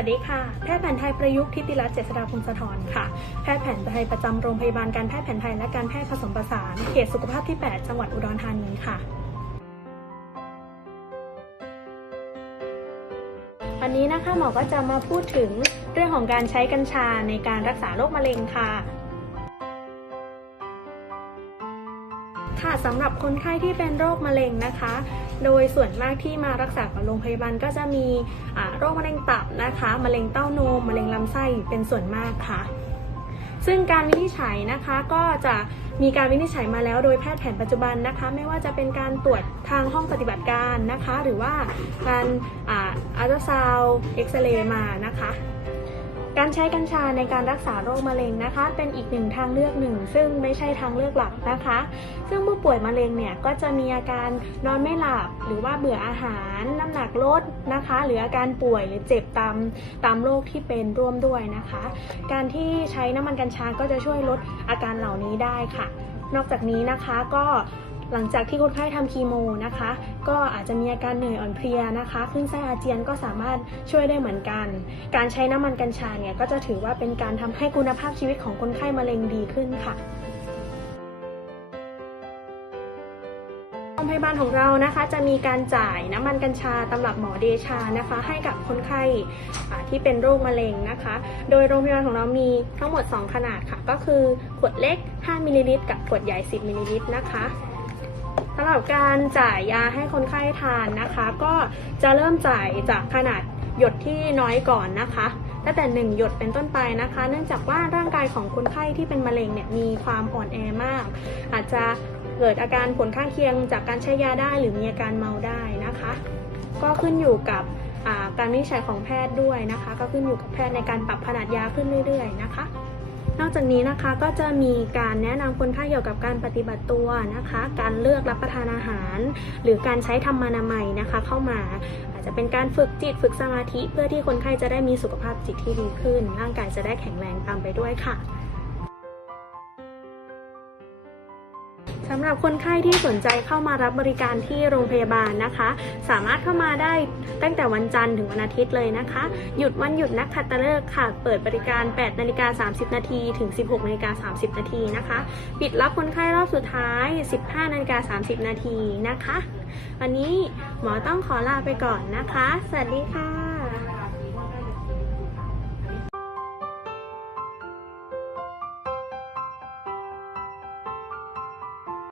วัสดีค่ะ แพทย์แผนไทยประยุกต์ทิติรัตน์เจษฎาพงศธรค่ะ แพทย์แผนไทยประจำโรงพยาบาลการแพทย์แผนไทยและการแพทย์ผสมผสานเขตสุขภาพที่ 8 จังหวัดอุดรธานีค่ะวันนี้นะคะหมอก็จะมาพูดถึงเรื่องของการใช้กัญชาในการรักษาโรคมะเร็งค่ะ ค่ะสำหรับคนไข้ที่เป็นโรคมะเร็งนะคะ โดยส่วนมากที่มารักษากับโรงพยาบาลก็จะมีโรคมะเร็งตับนะคะ มะเร็งเต้านม มะเร็งลำไส้เป็นส่วนมากค่ะ ซึ่งการวินิจฉัยนะคะก็จะมีการวินิจฉัยมาแล้วโดยแพทย์แผนปัจจุบันนะคะ ไม่ว่าจะเป็นการตรวจทางห้องปฏิบัติการนะคะ หรือว่าการอาอัลตราซาวด์เอ็กซเรย์มานะคะ การใช้กัญชาในการรักษาโรคมะเร็งนะคะ เป็นอีกหนึ่งทางเลือกหนึ่ง ซึ่งไม่ใช่ทางเลือกหลักนะคะ ซึ่งผู้ป่วยมะเร็งเนี่ยก็จะมีอาการนอนไม่หลับ หรือว่าเบื่ออาหาร น้ำหนักลดนะคะ หรืออาการป่วยหรือเจ็บตามตามโรคที่เป็นร่วมด้วยนะคะ การที่ใช้น้ำมันกัญชาก็จะช่วยลดอาการเหล่านี้ได้ค่ะ นอกจากนี้นะคะก็ หลังจากที่คนไข้ทำคีโมนะคะ ก็อาจจะมีอาการเหนื่อยอ่อนเพลียนะคะขึ้นไส้อาเจียนก็สามารถช่วยได้เหมือนกัน การใช้น้ำมันกัญชาเนี่ยก็จะถือว่าเป็นการทำให้คุณภาพชีวิตของคนไข้มะเร็งดีขึ้นค่ะโรงพยาบาลของเรานะคะจะมีการจ่ายน้ำมันกัญชาตำรับหมอเดชานะคะ ให้กับคนไข้ที่เป็นโรคมะเร็งนะคะ โดยโรงพยาบาลของเรามีทั้งหมด 2 ขนาดค่ะ ก็คือขวดเล็ก 5มิลลิลิตรกับขวดใหญ่ 10มิลลิลิตรนะคะ สำหรับการจ่ายยาให้คนไข้ทานนะคะ ก็จะเริ่มจ่ายจากขนาดหยดที่น้อยก่อนนะคะตั้งแต่ 1 หยดเป็นต้นไปนะคะ เนื่องจากว่าร่างกายของคนไข้ที่เป็นมะเร็งเนี่ยมีความอ่อนแอมาก อาจจะเกิดอาการผลข้างเคียงจากการใช้ยาได้หรือมีอาการเมาได้นะคะ ก็ขึ้นอยู่กับการวินิจฉัยของแพทย์ด้วยนะคะ ก็ขึ้นอยู่กับแพทย์ในการปรับขนาดยาขึ้นเรื่อย ๆ นะคะ นอกจากนี้นะคะก็จะมีการแนะนำคนไข้เกี่ยวกับการปฏิบัติตัวนะคะ การเลือกรับประทานอาหาร หรือการใช้ธรรมานามัยนะคะ เข้ามาอาจจะเป็นการฝึกจิตฝึกสมาธิ เพื่อที่คนไข้จะได้มีสุขภาพจิตที่ดีขึ้น ร่างกายจะได้แข็งแรงตามไปด้วยค่ะ สำหรับคนไข้ที่สนใจเข้ามารับบริการที่โรงพยาบาลนะคะ สามารถเข้ามาได้ตั้งแต่วันจันทร์ถึงวันอาทิตย์เลยนะคะ หยุดวันหยุดนักขัตฤกษ์ค่ะ เปิดบริการ 8 นาฬิกา 30 นาทีถึง 16 นาฬิกา 30 นาทีนะคะ ปิดรับคนไข้รอบสุดท้าย 15 นาฬิกา 30 นาทีนะคะ วันนี้หมอต้องขอลาไปก่อนนะคะ สวัสดีค่ะ